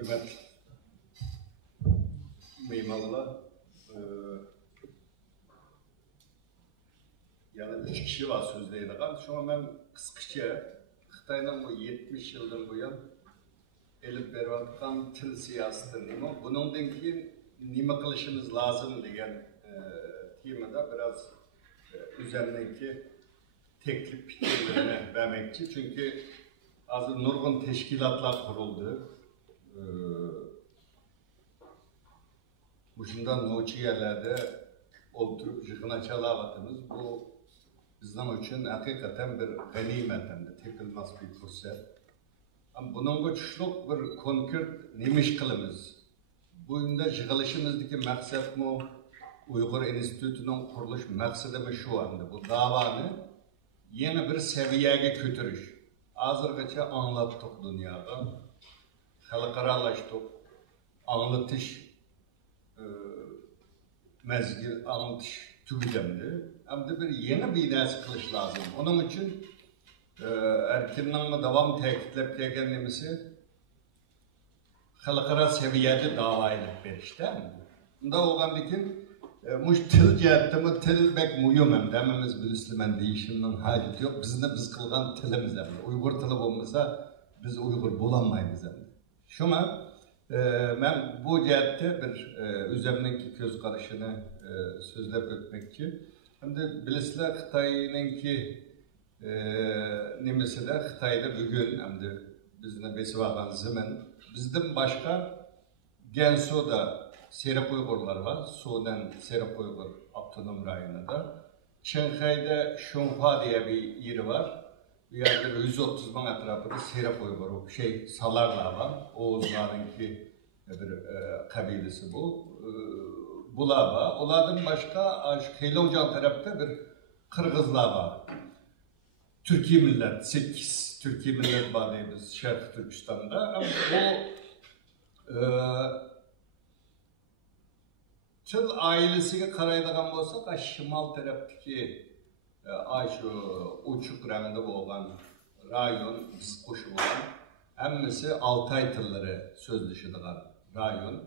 Hürmet Meymallah, yani 3 kişi var sözleydiğim. Şu an ben kısaca Xitay'ın bu 70 yıldan bu yan elip beriyotgan til siyasetini, bunundan keyin nima qilishimiz lazım degan temada biraz üzerindeki teklif fikirlerini vermekçi. Çünkü hazır nurgun teşkilatlar kuruldu. Bu şundan noçi yerlerde oturup jıgına çalavatımız bu bizim için hakikaten bir ganimet hem de tepilmez bir fırsat. Ama bunun güçlük bir konkret nemiş kılımız. Bu yönde jıgılışımızdaki maksat mı Uygur Enstitüsü'nün kuruluş maksadı mı şu anda bu davanı yeni bir seviyeye götürüş. Azırgaça anlattık dünyada, halkaralaştık, anlatış mezgil, anlatış tügüdemdi. Hem de bir yeni bir ders kılış lazım. Onun için erkinin devam tekitlep gelgen nemesi halkara seviyede davaylık verişte. Bunda oğandikin muş til cihetimi til bek muyum hem dememiz Müslüman değişiminin haceti yok. Biz kılgan tilimiz hem de. Uygur tili olmasa biz Uygur bulamayız hem de. Şuna ben bu cihette bir üzerindeki göz karışını sözlep ötmekçi. Hem de bilisler Xitay'ınki nemesi de Xitay'da bugün hem de bizne besivagan zaman bizden başka Genso'da Seyrek Uygurlar var. Sudan Seyrek Uygur Abdunum rayonunda. Çinhay'da Şunhua diye bir yeri var. Bir yerde 130 bin etrafında Seyrek Uygur salarlar var. Oğuzlarınki bir kabilesi bu. Bular var. Onlardan başka Heyloncan tarafta bir Kırgızlar var. Türkiye millet, 8 Türkiye millet var diyoruz Şarkı Türkistan'da. Ama bu Çıl ailesiga qaraydigan bolsak, şimal taraftaki şu uçuk rangda bo'lgan rayon biz qo'shilgan. Hammasi Altay tillari so'zlashadigan rayon.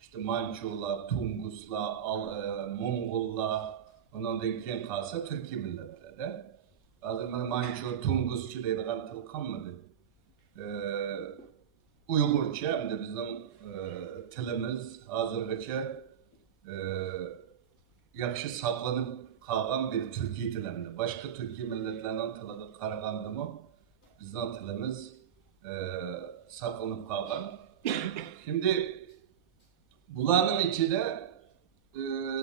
İşte Manchular, Tunguslar, Mongollar, ondan keyin qolsa Türkiye millatlarda. Hozir mana Manchu, Tunguscha deydigan til qolmadi. Uyg'urcha hamda bizning tilimiz hozirgacha yaxshi saqlanıp kalgan bir Türkiye tilimdi. Başka Türkiye milletlerinin tiliga qaraganda mı bizden tilimiz saqlanıp kalgan. Şimdi bularning içinde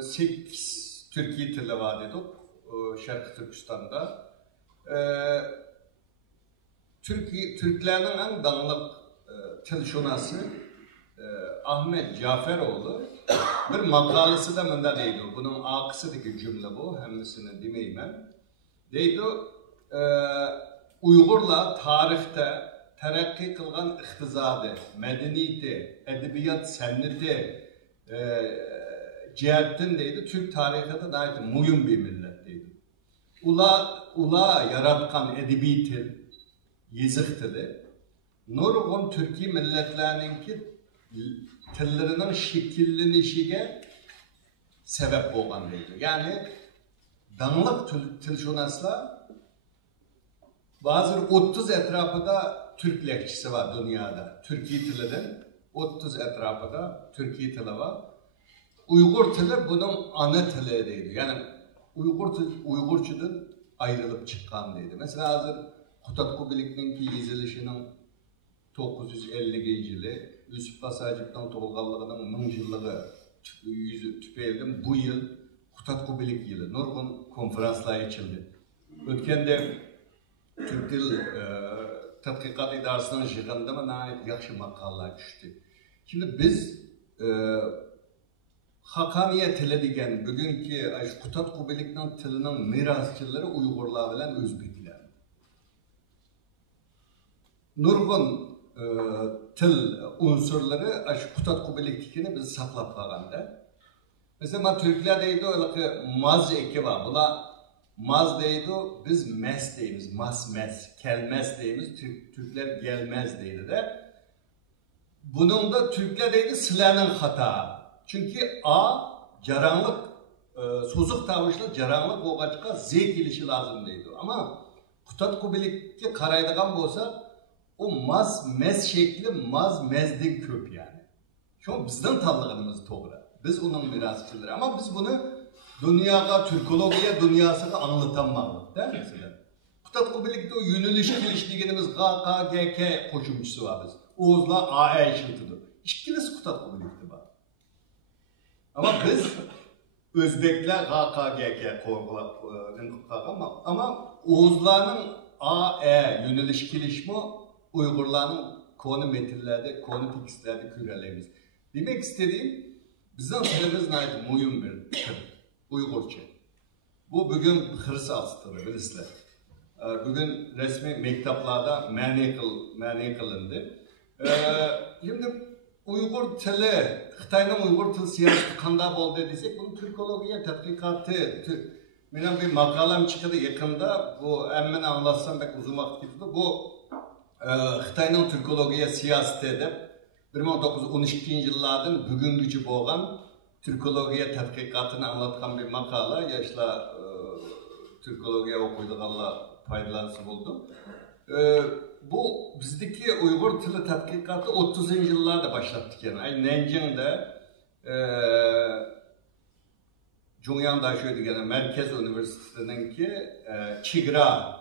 8 Türkiye tili var dedik Şarkı Türkistan'da. Türklerinin en dağınık tilşonası Ahmet Caferoğlu bir makalesi de mında deydi. Bunun akısıdaki cümle bu. Hemmisini demeyeyim ben. Deydi, Uygurlar tarihte terakki kılgan iktizadı, medeniyeti, edebiyat senneti cihetten deydi. Türk tarihinde dair muyum bir millet deydi. Ula yaratkan edebi til, yazık tili, nurgun Türkiye milletlerininki tillerinin şekillenişine sebep olan deydi. Yani danlık tilşonaslar bazı 30 etrafında Türk lekçisi var dünyada. Türkiye tilinden 30 etrafında Türkiye tili var. Uygur tili bunun ana tili deydi. Yani Uygurçadan ayrılıp çıkan deydi. Mesela hazır Kutat Kubilik'in yazılışının 950 yılı, Yusuf Basacık'tan toğulgalığının 1000 yıllığı yüzü tüpeyildim. Bu yıl Kutat Kubilik yılı. Nurgun konferanslar açıldı. Ötkende Türk Dil Tadqiqat İdarası'nın jığında mı yaxşı makallalar düştü. Şimdi biz Hakaniye tili degen bugünkü Kutat Kubilik'nin tilinin mirasçıları Uygurlar bilen Özbekler. Nurgun til unsurları Kutat Kubilik'tikini biz saklap kalganda. Mesela Türkler deydi öyle ki maz eki var. Bula maz deydi biz mes deyimiz. Mas mes. Kelmez deyimiz. Türkler gelmez deydi de. bunun da Türkler deydi silenin hata. Çünkü A caranlık, sozuk tavışlı caranlık oğaçka Z gelişi lazım deydi. Ama Kutat Kubilik'e karaydıgan bolsa o mez şekli mezdin köp yani. Şu bizden tanıdığımız doğru. Biz onun mirasçıları. Ama biz bunu dünyaya, Türkologiya dünyasına anlatamamalı. Değil mi size? Kutat Kubilik'te o yöneliş geliştiğimiz KKGK koşumcusu var biz. Oğuz'la AE işiltidir. İkilisi Kutat Kubilik'te var. Ama biz Özbekler KKGK ama Oğuzlar'ın AE yöneliş gelişimi Uygurlar'ın konu metillerde, konu tekstlerde küreleyimiz. Demek istediğim, bizim dilimiz neydi? Muyum bir tır, Uygurca. Bu bugün hırs astıdır, bilirler. Bugün resmi mektaplarda mani kılındı. Şimdi Uygur tili, Xitay'ın Uygur tili siyaseti kanda oldu desek, bunun Türkologiya tatbikatı, benim bir makalem çıktı yakında, bu hemen anlatsam belki uzun vakit gitti. Bu Xitay'ın Türkologiya siyaseti edip 1912 yıllardan bugün gücü boğan Türkologiya tatbikatını anlatan bir makala, yaşla Türkologiya okuyduğumda faydalansın oldu. Bu bizdeki Uygur tili tatbikatı 30. yıllarda başlattık yani. Nanjing'de Cungyang'da şöyle gelen Merkez Üniversitesi'ninki Çigra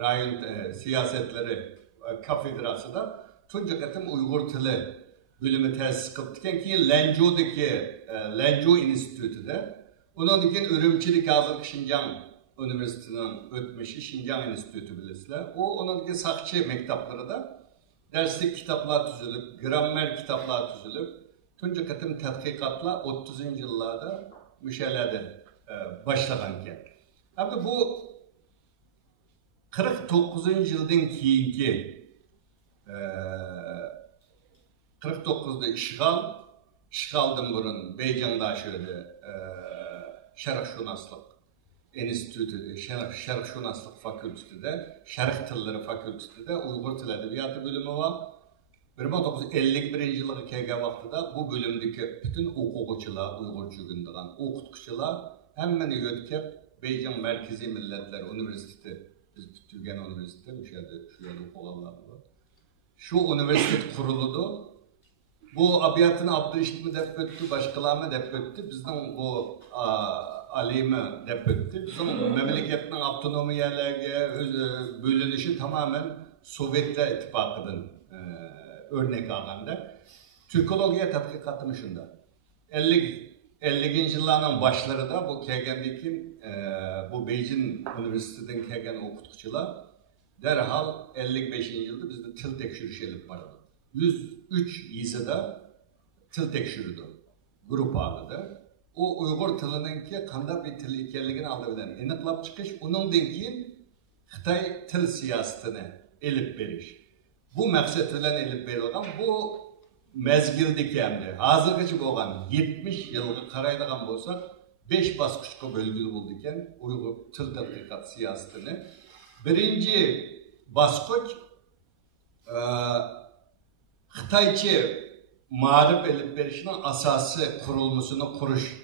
rayon siyasetleri kafedrası da tunca katım Uygur tili bölümü tesis kıldıkken ki Lanzhou'daki Lanzhou Enstitüsü'de onun için Ürümçilik hazır Şinjan Üniversitesi'nin ötmüşü Şinjan Enstitüsü bilirler. O onun sakçı mektapları da derslik kitaplar tüzülüp, gramer kitaplar tüzülüp tunca katım tatbikatla 30. yıllarda müşellerde başlaganken. Hem bu 49. yıldan keyinki 49'da işgaldan burun Beycan'da şöyle Şerhşunaslık Enstitüsü, Şerhşunaslık Fakültesi'de, Şerh Tilleri Fakültesi'de Uygur Tili Edebiyatı bölümü var. 1951 yılı kelgen vaxtıda bu bölümdeki bütün okuguçular, Uygurca gündüğün okutkuçular hemen yötkep Beycan Merkezi Milletler Üniversitesi, biz Türgen Üniversitesi, şu yerde okuganlar var. Şu üniversite kuruludu. Bu abiyatın Abdülişit'mi dep öttü, başkalarını dep öttü. Bizden bu alimi dep öttü. Bizim memleketin avtonomi yerlerine bölünüşü tamamen Sovyetler İttifakı'nın örnek alanda. Türkologiya tatbikatı şunda. 50. yılların başları da bu KGB'nin bu Beijing Üniversitesi'nden kelgen okutkuçular derhal 55. yılda bizde til tekşürüşü elip vardı. 103 yizada til tekşürüdü. Grup aldı. O Uygur tilinin ki kanda bir til ikenligini aldı bilen eniqlap çıkış, onun denki Xitay til siyasetini elip beriş. Bu məqsəd bilen elip verilgan, bu mezgildeki hemde. Hazırgıcı boğan 70 yılgı karaydıgan bolsak 5 baskıçka bölgülü buldukken Uygur til tatbikat siyasetini. Birinci baskıç Xitayçı marif elip verişinin asası kurulmasını kuruş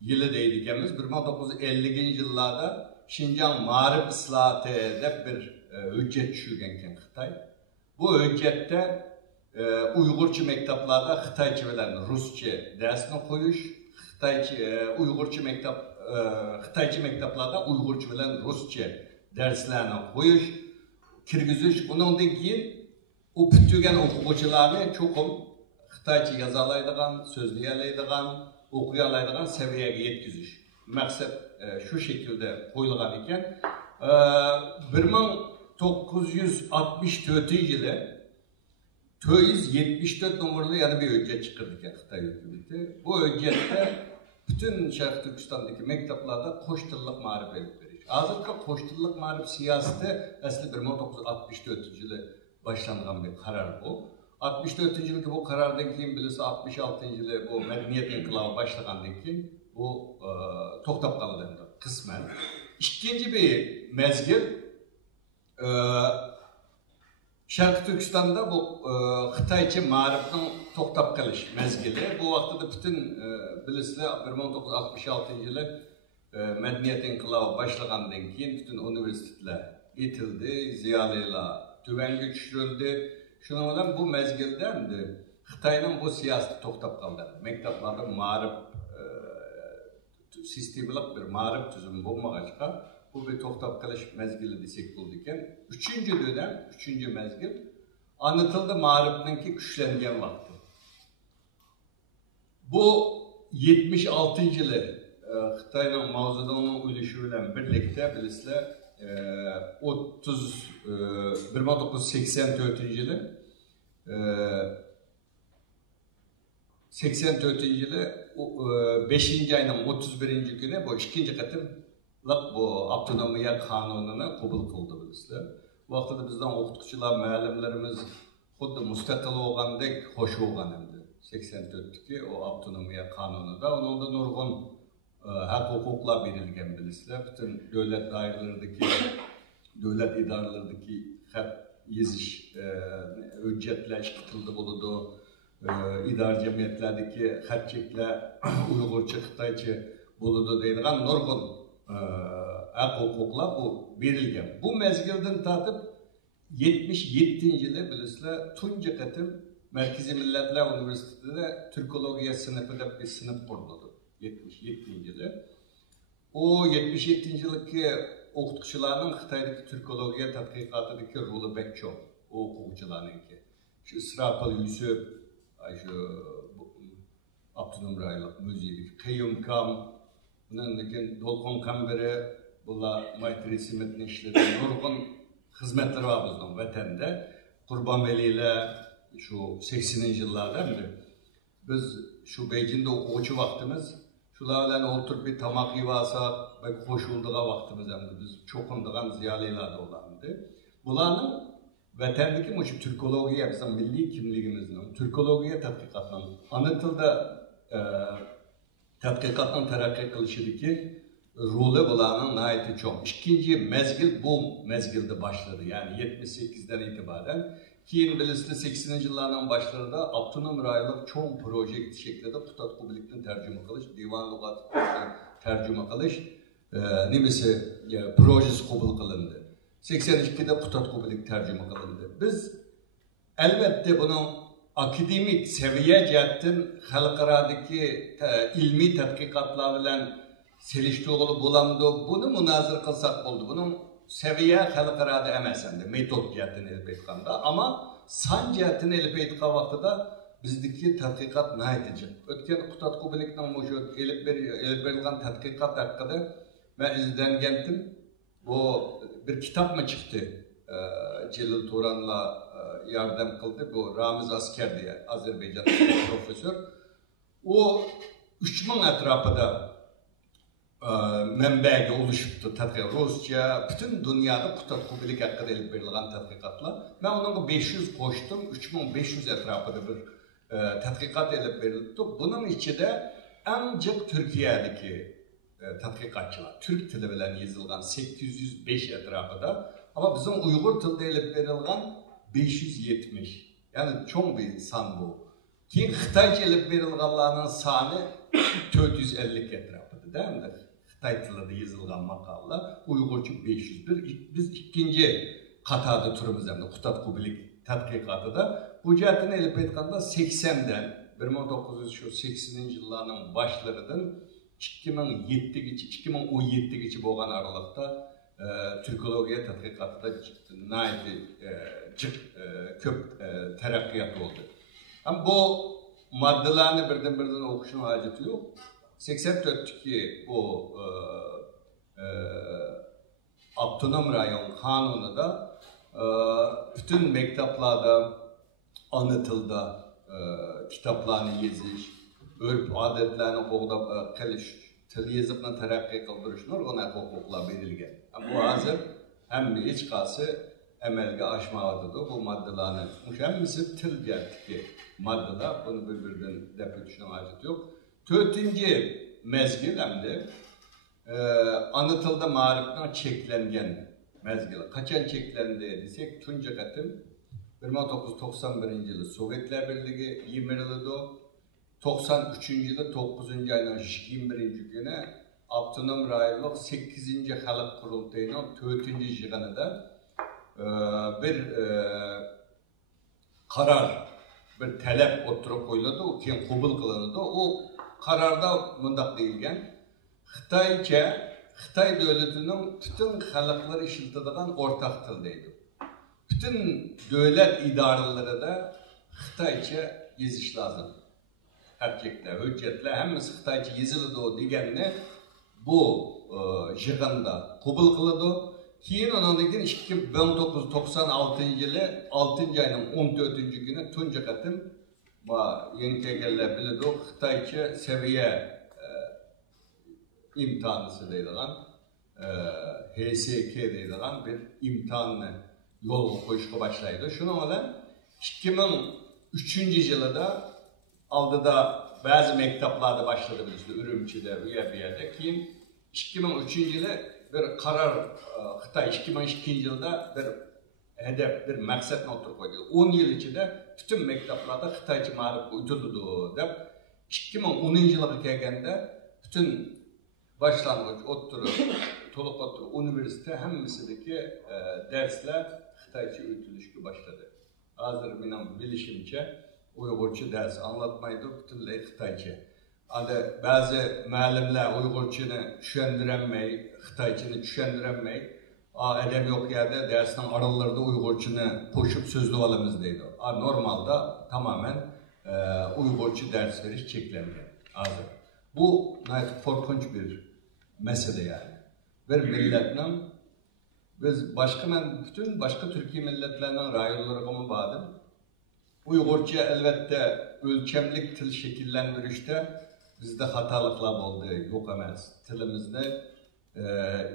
yılı deydikkemiz 1950. yıllarda Şinjan marif ıslahatı edip bir hüccet düşürgenken Xitay. Bu hüccette Uygurçı mektaplarda Xitayçı bilen Rusça dersini koyuş, Uygurçı mektaplarda Uygurçı bilen Rusça derslerini koyuş, kirgiziş. Ondan keyin o bütügen okuguçularını çokum Xitayçı yazalaydıgan, sözleyelaydıgan, okuyalaydıgan seviyeye yetkiziş. Maksat şu şekilde koyulgan iken 1964 yılı 474 numaralı yani bir hüccet çıkırdı ki Xitay hükümeti. Bu hüccette bütün Şarkı Türkistan'daki mektaplarda koştırlık marif edip veriş. Hazırda koştırlık marif siyaseti aslında 1964 yılı başlanılan bir karar bu. 64. yılı bu karardan keyin bilirse 66. yılı bu medeniyet inkılabı başlagandan keyin bu toktap kaldı kısmen. İkinci bir mezgil Şarkı Türkistan'da bu Xitaycha ma'rifning to'xtab qolish mezgili. Bu vaqtda bütün bilisizlar 1966-yılı medeniyet inqilabı başlagandan keyin bütün üniversiteler etildi, ziyolilar tuvanga tushirildi. Shuning bilan bu mezgilda endi Xitoyning bu siyosati to'xtab qoldi. Maktablarda ma'rif sistemlik bir ma'rif tuzumi bo'lmag'achqa bu bir to'xtab qolish mezgili desek bo'ldi ekan. Üçüncü dönem, üçüncü mezgil ana tilda ma'rifninki kuchlangan vaqti. Bu 76-yılı Xitoyning Mao Zedongning o'lishi bilan birlikda bilasizlar 1984-yılı 84-yılı 5. ayının 31. günü bu ikinci qatımlıq bu avtonomiya kanununu qabul qildi bilasizlar. Bu vaqtda bizden o'qituvchilar, müəllimlərimiz xuddi mustaqil bo'lgandek xo'sh bo'lgan endi. 84'deki o avtonomiya kanununda onun da nurgun hak hukuklar verilgen bilisizler. Bütün devlet dairelerdeki, devlet idarelerindeki hak yazış, ücretler işletildi buludu. İdare cemiyetlerdeki hatçekler Uygurca, Xitayca buludu deyilgen nurgun hak hukuklar bu verilgen. Bu mezgilden tartıp 77. yılı bilisizler tunca katım Merkezi Milletler Üniversitesi'nde Türkologiya sınıfı da bir sınıf kuruldu. 77. yılı. O 77. yıldaki okutuşçuların Xitay'daki Türkologiya tatbikatıdaki rolü pek çok. O okutuşçularınki. Şu İsrafil Yusuf, şu Abdunum Raylık Müziği, Kıyyum Kam, bunun Dolkun Kamberi, bunlar Maytri Simet'in işleri, nurgun hizmetleri var bizden vatanda. Kurban Veli'yle şu 80. yıllarda biz şu Beijing'de okuğucu vaktimiz, şularla oturup bir tamak yuvasa ve koşulduğu vaktimiz biz çokunduğun ziyaliler de olandı. Bunların vatandaki şu Türkologiya, bizim milli kimliğimizin, Türkologiya tatbikatının, ana tilde tatbikatının terakki kılışıdaki rolü bunların nayeti çok. İkinci mezgil bu mezgilde başladı. Yani 78'den itibaren. Keyin bilisizlar 80. yıllardan başlarında Abdunum Raylık çoğun proje şeklinde Kutat Kubilik'ten tercüme kılış, divan lügat tercüme kılış, nimesi projesi kabul kılındı. 82'de Kutat Kubilik tercüme kılındı. Biz elbette bunun akademik seviye cihetten halkaradaki ilmi tetkikatlar bilen seliştiğulu bulandı. Bunu münazır kılsak oldu. Bunun seviye halkarada emesendi, metot cihetini elip etkanda. Ama san cihetini elip etkan vaxtıda bizdeki tatkikat nahitici. Ötken Kutat Kubilik'ten elip verilgen tatkikat hakkında ben izlengendim. Bu bir kitap mı çıktı? Celil Turan'la yardım kıldı. Bu Ramiz Asker diye Azerbaycan'da profesör. O 3000 etrafında menbege oluşuptu tadqiqat. Rusça, bütün dünyada Kutat Kubilik hakkında elip verilgen tadqiqatlar. Ben onun 500 koştum, 3500 etrafında bir tadqiqat elip verildi. Bunun içinde ancak Türkiye'deki tadqiqatçılar, Türk tili bilen yazılgan 805 etrafında, ama bizim Uygur tilde elip verilgen 570. Yani çok bir san bu. Ki Xitayca elip verilgenlerinin sanı 450 etrafında değil mi? Xitay tilinde yazılgan makalla, Uygurca 501. Biz ikinci katada turumuz hem de Kutat Kubilik tadqiqatıda. Bu cihetini elip etkanda 80'den, 1980 yıllarının başlarından 2007 geçi boğan aralıkta Türkologiya tadqiqatıda naiti köp terakkiyat oldu. Ama bu maddelerini birden okuşun haceti yok. 84'teki bu Abdunum Rayon kanunu da bütün mektaplarda, anıtılda kitaplarını yazış, örf adetlerini qoğdab qilish, til yazıqni terakki qildirish nurg'un hukuklar berilgan. Bu hazır hem hech qaysi amalga oshmayotdi bu moddalarni. O'shamisi til jihatdagi moddalar, buni bir-biridan deb o'tishning hojati yo'q. 4-nji mezgil hamda ana tilda ma'rifning cheklangan mezgili. Qachon cheklandi desak, tunji qatim 1991 yılı Sovyetler Birliği yimirildi. 93 yılı 9. ayının 21. günü Avtonom Rayonluq 8. Halk Kurultayının 4. yığınında bir karar, bir talep oturup koyuldu, o keyin qabul qilindi. O kararda mundaq deyilgan: Xitoy devletinin bütün xalqlar işiltadigan ortak til deydi. Bütün devlet idareleri de Xitoycha yezish lazım. Erkekler, hüccetler, hemmisi Xitoycha yezildi deganni bu yig'inda qabul qildi. Keyin ondan keyin 1996 yılı 6. ayının 14. günü tunji qatim yeni kelganlar biladi, Xitoycha seviye imtihanısı deyilgan, HSK deyilgan bir imtihanını yolga qo'yishga boshlaydi. Şunun bilan 2003 yılında aldıda bazı mekteplarda başladı bizde, Ürümçi'de, bu yerde. Keyin 2003 yılı bir karar, Xitoy 2002 yılda bir hedef, bir maksatni oturup koydu. 10 yıl içinde bütün mekteplarda Xitoycha ma'rif o'tildi deb 2010 yılga kelganda bütün başlangıç, oturup, to'liq oturup, üniversite hemmisideki dersler Xitoycha o'tilishga başladı. Hazır benim bilişimce Uygurca ders anlatmaydı, bütünlüğü Xitoycha. Adı bazı müəllimler Uygurçını düşündüremey, Xitoychani düşündüremey, edem yok yerde dersin aralarında Uygurçını koşup sözlü alımız deydi. Normalde tamamen Uygurça ders veriş çekilemiyor. Hazır. Bu korkunç bir mesele yani. Bir milletin, biz bütün başka Türkiye milletlerinin rayonlarına bağlı. Uygurca elbette ölçemlik til şekillendirişte bizde hatalıklar oldu, yok emas. Tilimizde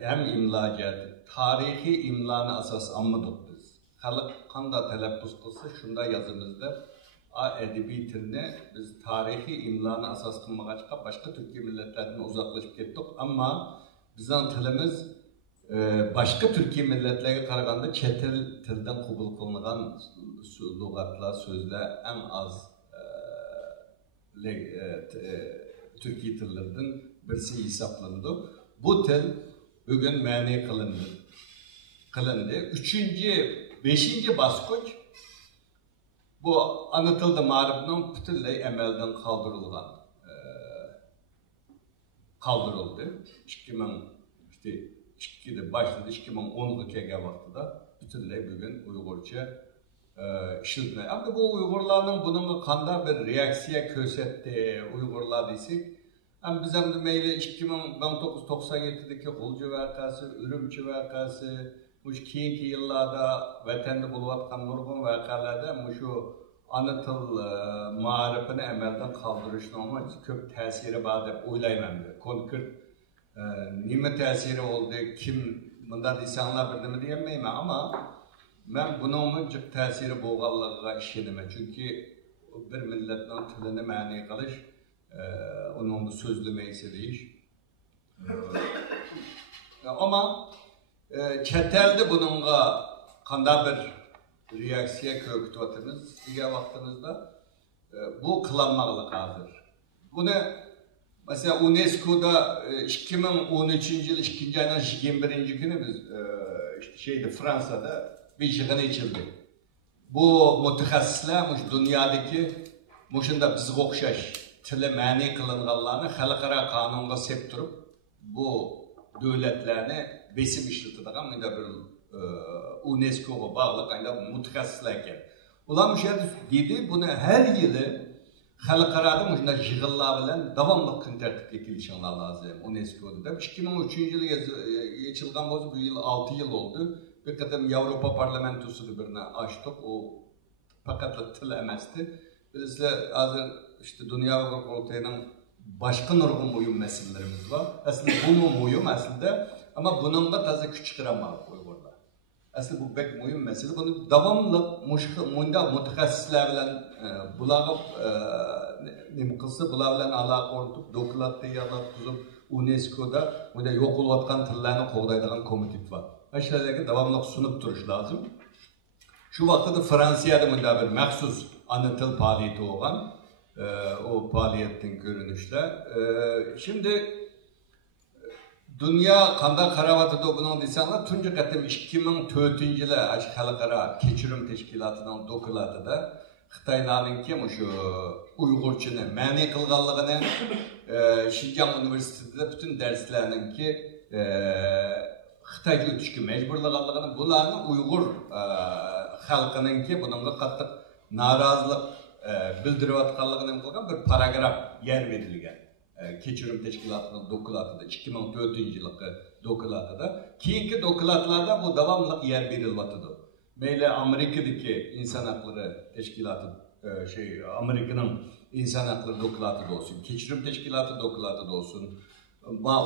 hem imlacatı, tarihi imlanı asas anladık biz. Halk kanda telaffuz kılsa şunda yazımızda edebi tilini biz tarihi imlanı asas kılmagaçka başka Türkiye milletlerine uzaklaşıp gittik, ama bizden tilimiz başka Türkiye milletlerine karaganda chet tilden qabul qilingan lügatlar, sözler en az Türkiye tillerinden birisi hesaplandı. Bu til bugün mani kılındı. 3. 5. basqıç bu ana tilde ma'rifning butunlay amaldan kaldırıldı. 2002'de başladı, 2010'da kelgan vaqtida butunlay bugün Uygurca işiltme. Ama bu Uygurlarning bununla qanday bir reaksiya ko'rsatdi Uygurlar desek, biz hem de meyli 1997'deki Gulcu vakası, Ürümçi vakası, keyinki yıllarda vatanda bo'layotgan nurg'un vakalarda şu ana til ma'rifini amaldan qoldirishning ko'p ta'siri bor deb o'ylayman. Konkret nima ta'siri oldu, kim bunday desanlar birdimi deyolmayman, ama ben bunun jiq ta'siri bo'lganligiga ishonaman. Chunki bir millatning tilini ma'ni qilish, onu sözlemeyse deyiş. Ama chet elde bununla qanday bir reaksiya ko'rsatyapmiz degan vaqtimizda bu qilolmag'liq hozir. Buni mesela UNESCO'da 2013 yıl 2. ayının 21. günü biz Fransa'da bir yığın içildi. Bu mutaxassislar dünyadaki şunda bizga o'xshash tili ma'ni qilinganlarni xalqaro qonunga sep turib, bu devletlarni besim ishlatadigan bir UNESCO'ga bağlıq mutaxassislar ekan. Ular dedi, bunu her yılı xalqarada yig'inlar bilan davomli kun tartibga kelishinglar lazım UNESCO'da. 2003 yılı yechilgan bo'lsa, bu yıl 6 yıl oldu. Bir qatam Avrupa Parlamentosini birini açtık, o fakat til emasdi. Bizler hazır Dünya Uygur Kurultayı'nın başka nurg'un muhim meselelerimiz var. Aslında bu muhim aslında, ama bunun da taze küçüklerenmez Uygurlar. Aslında bu pek muhim mesele. Bunu devamlı mutaxassislar bilan bulag'ib nima qilsa, bular bilan aloqa o'rnatib, doklad tayyorlab tuzib, UNESCO'da bunda yo'q bo'layotgan tillarni qo'g'daydigan komitet var. Aşağıdaki devamlı sunup duruş lazım. Şu vaqtda Fransiyada bunda bir məxsus ana til fəaliyyəti olan, o fəaliyyətin görünüşlə. Şimdi dünya qanda qaravatı bunun desanlar, tuncu qətim 2004 yılı xalqara keçirim təşkilatının dokumentıda Xitaylarınki şu Uygurçını məni qılğanlığını Şinjan Üniversitesi'de bütün derslerinki Xitayca ötüşkü mecburlığını bunlarını Uygur halkınınki bununla qattiq narazılıq bildirib atqanlığını qılğan bir paragraf yer verilgan. Keçirim Teşkilatı'nın dokumentıda 2004 yıllık dokumentıda. Keyinki dokumentlarda bu davamlıq yer verilmatıdır. Meyle Amerika'daki insan hakları teşkilatı Amerika'nın insan hakları dokumentıda olsun, Keçirim Teşkilatı dokumentıda olsun,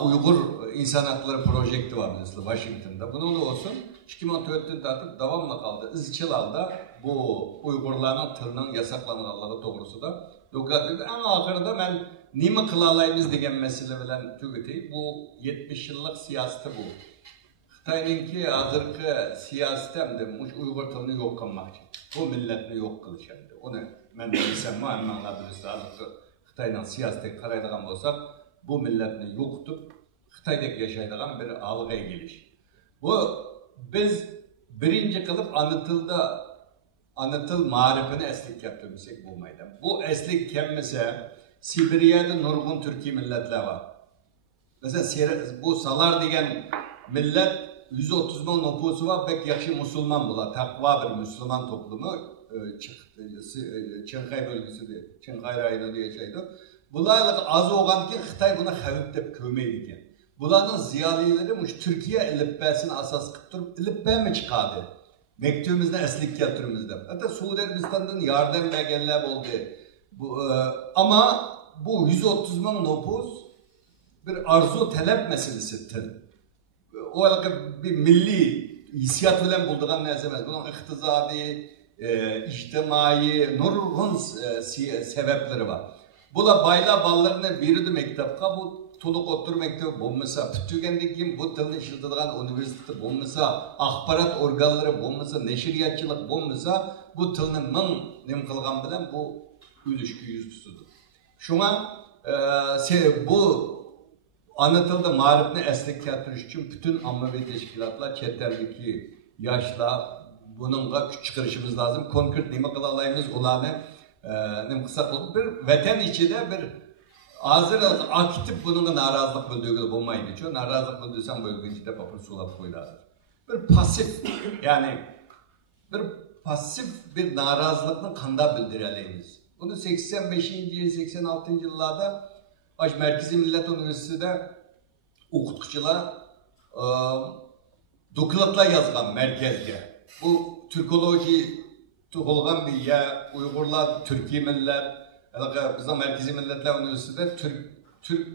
Uygur insan hakları projekti var mesela Washington'da. Bunun da olsun 2014'ten tartib davamlı kaldı. İzçil halda bu Uygurların tılının yasaklananlığı doğrusu da dokumentıda. En ahırda ben nima kılalayımız degen mesele bilen tügüteyip bu 70 yıllık siyaseti bu. Xitayninki hazırki siyasetemde Uygur tılını yok kılmak için. Bu milletini yok kılışandı. Onu ben de bilsem mi anlamlar birisi hazırki Xitay'dan siyasete karaydıgan olsak bu milletini yok tutup Xitay'daki yaşaydıgan bir algıya geliş. Bu biz birinci kılıp anıtıl marifini eslik yaptırmışsak bu meydan. Bu eslik kemmese Sibirya'da nurgun Türkiye milletler var. Mesela bu Salar degen millet 130 bin nüfusu var, pek yakşı Müslüman bular, takva bir Müslüman toplumu, Çinkay bölgesi, Çinkay rayonu diye şeydi. Bularla az olan ki Xitay buna xavip dep kömeydi. Bularning ziyolileri Türkiye elifbasini asas qilib turib, elifba mi chiqadi? Mektubimizda aslik keltirimizda. Hatta Suudi Arabistandan yardım berganlar bo'ldi. Ama bu 130 bin nüfus bir arzu talep meselesidir. O bir milli hissiyat bilen bulduğun narsa emas. Bunun iqtisadi, ijtimai, nurgun sebepleri var. Bula bayla ballarını biridi mektepka bu tuluq otur mektebi bulmasa, bütügendeki kim bu tilni işletilgan üniversite bulmasa, axbarat organları bulmasa, neşriyatçılık bulmasa, bu tilni ming nim qilgan bilan bu ülüşkü yüz tutudur. Şuna bu ana tilde marifni eslik keltirish uchun bütün ammaviy teşkilatlar, chet eldeki yaşlar bununla kuch chiqarishimiz lazım. Konkret nima qila olamiz ularni nim qilsak bir vatan ichida bir hozir aktif bununla narazılık bildirgili bo'lmaydi. Çünkü narazılık bildirsam bo'lguncha deb papir sulab qo'yiladi. Bir pasif yani bir narazılıkni qanday bildiramiz? Bunu 85. 86. yıllarda Merkezi Millet Üniversitesi'de okutkucular dokülatlar yazgan merkezge. Bu Türkoloji tuğulgan bir yer, Uygurlar, Türkiye millet, bizim Merkezi Milletler Üniversitesi'de Türk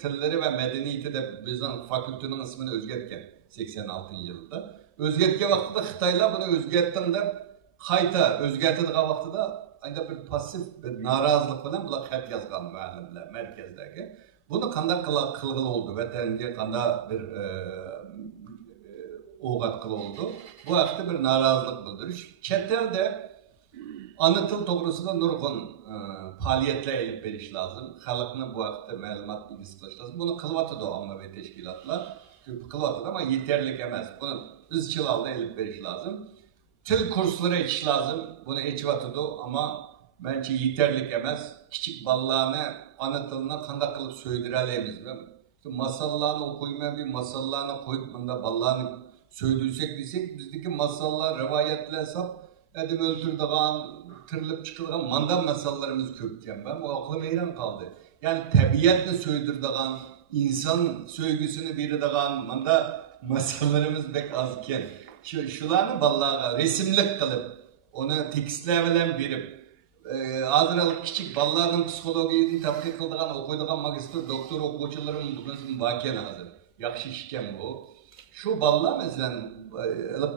tilleri ve medeniyeti de bizim fakültenin ismini özgertken 86. yılında. Özgertke vaxtıda Xitaylar bunu özgerttiğinde qayta özgerttiği vaxtıda ayda bir pasif bir narazılık bilen bular xat yazgan müəllimler merkezdeki. Bunu qanday qılğılı oldu, vatanga qanday bir oğatqılı oldu. Bu haqda bir narazılık bildiriş. Çetlerde ana til to'g'risida nurg'un faaliyetler elib berish lazım. Xalqni bu haqda ma'lumot ilgisi qilish lazım. Bunu qilyapti ommaviy tashkilotlar. Ko'p qilyapti ama yeterli emas. Buni izchil holda elib berish lazım. Til kursları etiş lazım. Bunu etivatıdı ama bence yeterli emas. Kiçik ballarını ana tiline qanday qilib söydüreleyimiz. Masallarını okuymayan bir masallarını koyup bunda ballarını söydürsek desek bizdeki masallar, rivayetler sap edim öldürdüğün, tırılıp çıkılgan mandan masallarımız köpken. Ben bu aklım heyran kaldı. Yani tabiatını söydürdüğün, insan söygüsünü bildiğin manda masallarımız pek azken. Şularını ballağa resimlik kılıp, onu tekstlerle verip, azıralık küçük ballarının psikolojisini tatbik kıldığın, okuyduğun magister, doktor okuyucularımın bugün bakken hazır. Yakşı işken bu. Şu ballar mesela,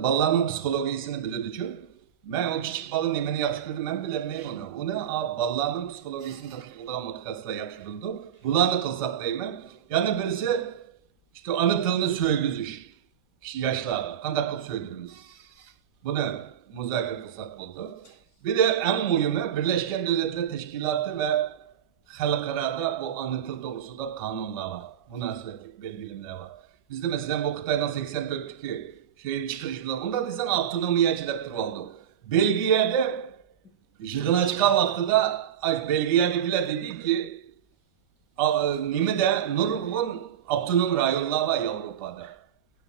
ballarının psikolojisini bilirdi. Ben o küçük balın nemini yakşı gördüm, ben bilemeyim onu. Onu ballarının psikolojisini tatbik kıldığın mutkasıyla yakşı bildi. Bularını kılsak değil mi? Yani birisi, işte anı tılını söygüzüş. Yaşlarda, qanday qilib söydürümüz. Bunu müzakere kılsak oldu. Bir de en mühimi Birleşken Devletler Teşkilatı ve halkarada bu ana til doğrusunda kanunlar var. Münasebetlik belgelimler var. Bizde mesela bu Kıtay'dan 84'teki şeyin çıkırışımızda. Onda desen avtonomiyaçı deptir oldu. Belgiye'de jığına çıkan vaxtıda Belgiye'dekiler dedi ki nimi de nurgun avtonom rayonlar var Avrupa'da.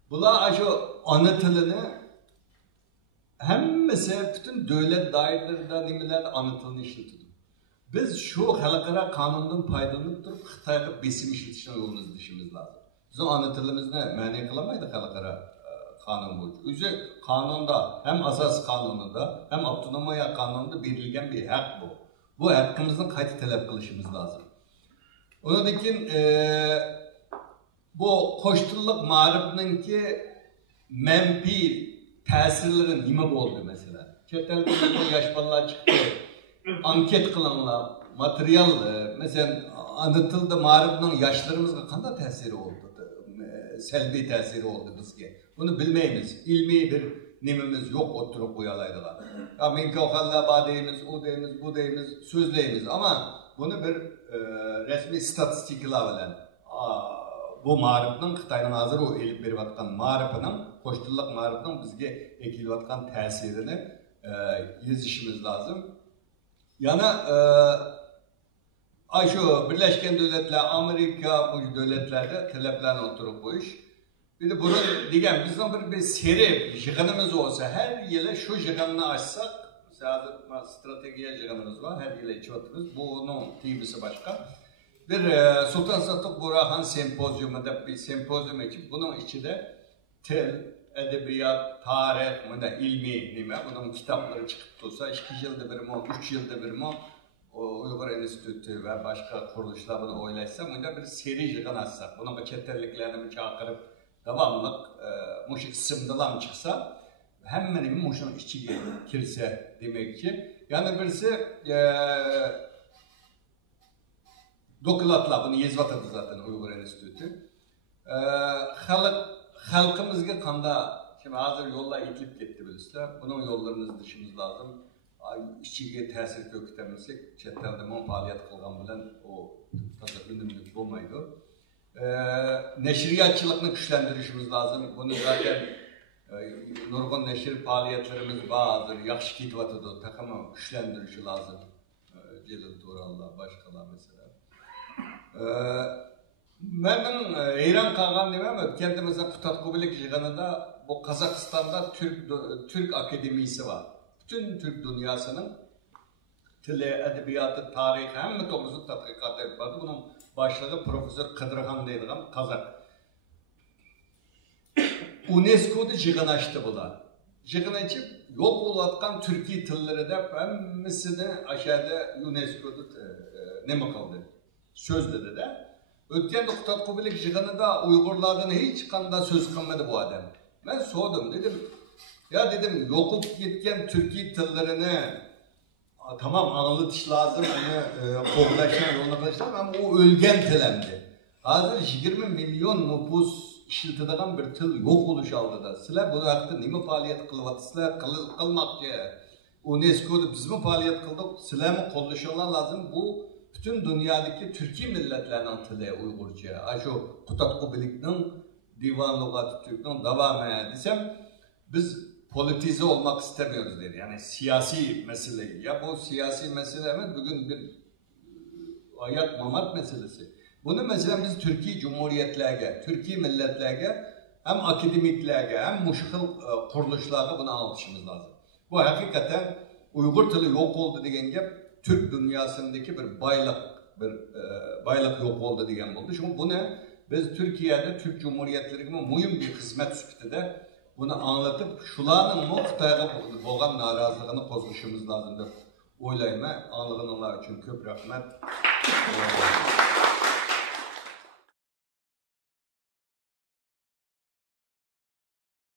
Bunlar şu ana tilini hemmesi bütün devlet dairelerinden nimeler ana tilini işletiyor. Biz şu halkara kanundan faydalanıp durup Xitayga besim işletişine yolunu izleyişimiz lazım. Bizim ana tilimiz ne? Mani kılamaydı halkara kanun bu. Üze kanunda hem asas kanununda hem avtonomiya kanununda belirlenen bir hak bu. Bu hakkımızın kayıt talep kılışımız lazım. Onunkin bu koştulluk marifinin ki menfi tesirlerin nime oldu mesela. Çetel bu yaş balalar çıktı. Anket kılanlar, materyal mesela anlatıldı marifinin yaşlarımızga kanday tesiri oldu. Selbi tesiri oldu bizge. Bunu bilmeyimiz. İlmi bir nimimiz yok oturup uyalaydılar. Ya minki okalla ba deyimiz, o deyimiz, bu deyimiz, sözleyimiz ama bunu bir resmi statistikler bilen bu marifinin Xitayning hazır o elip berip atkan marifinin, koştulluk marifinin bizge ekilip atkan tesirini yazışımız lazım. Yana şu Birleşken Devletler, Amerika bu devletlerde taleplerini oturup koyuş. Bir de bunu diyen bizden bir seri jığınımız olsa her yıla şu jığınını açsak, mesela stratejiye jığınımız var, her yıla içiyoruz. Bunun tibisi başka. Bir Sultan Sadık Burhan sempozyumunda bir sempozyum için bunun içinde tel, edebiyat, tarih, ilmi nime, bunun kitapları çıkıp dursa 2 yılda bir mi, 3 yılda bir mi Uygur Enstitüsü ve başka kuruluşlar bunu oylaysa bunda bir seri jığın açsak, bunun çetelliklerini çağırıp devamlık muşu isimdilan çıksa hemen muşun içi kirse demek ki. Yani birisi doklatlar bunu yazıvatıdı zaten Uygur Enstitüsü. Halkımızga kanda şimdi hazır yollar itilip gitti bilirler. Bunun yollarını dışımız lazım. İçiga tesir kökütemizsek çetlerde mon faaliyet kılgan bilen o tadı ünümlük olmaydı. Neşriyatçılıkını güçlendirişimiz lazım. Bunu zaten nurgun neşir faaliyetlerimiz bazıdır. Yaxşı kitvatıdır. Takımı güçlendirişi lazım. Celil Tural'la başkalar mesela. Benim heyran kalgan demem. Kendi mesela Kutatkubilik jığınında bu Kazakistan'da Türk Akademisi var. Bütün Türk dünyasının tili, edebiyatı, tarihi hem toplumsal tatbikat yapıldı. Bunun başlığı Profesör Kıdırhan deyilgan Kazak. UNESCO'da jığın açtı bular. Jığın açıp yok olatkan Türkiye tilleri de hemmisini aşağıda UNESCO'da ne kıldı? Sözledi de. Ötken Kutatkubilik jığınında Uygurlardan hiç kanda söz kılmadı bu adam. Ben sordum dedim. Ya dedim yokup gitken Türkiye tillerini tamam anlatış lazım onu kovlaşan yoluna kılışlar ama o ölgen tilendi. Hazır 20 milyon nüfus işiltidiğen bir til yok oluş aldı da. Sizler bu vakti nime faaliyet kılıvatısızlar kılmakçı. UNESCO'da biz mi faaliyet kıldık? Sizler mi konuşuyorlar lazım? Bu bütün dünyadaki Türkiye milletlerinin tili Uygurca. Şu Kutatkubilik'nin divan lügatı Türk'ün devam edesem biz politize olmak istemiyoruz dedi. Yani siyasi meseleyi. Ya bu siyasi mesele mi? Bugün bir hayat mamat meselesi. Bunu mesela biz Türkiye Cumhuriyetlerine, Türkiye milletlerine hem akademiklerine hem muşkıl kuruluşlarına bunu anlatışımız lazım. Bu hakikaten Uygur tili yok oldu degen gep Türk dünyasındaki bir baylık yok oldu degen oldu. Çünkü bu ne? Biz Türkiye'de Türk Cumhuriyetlerine mühim bir hizmet süpütüde bunu anlatıp şulanın Xitayga boğan narazılığını kozuşumuz lazım deb o'ylayman. Anlığınlar için köp rahmet.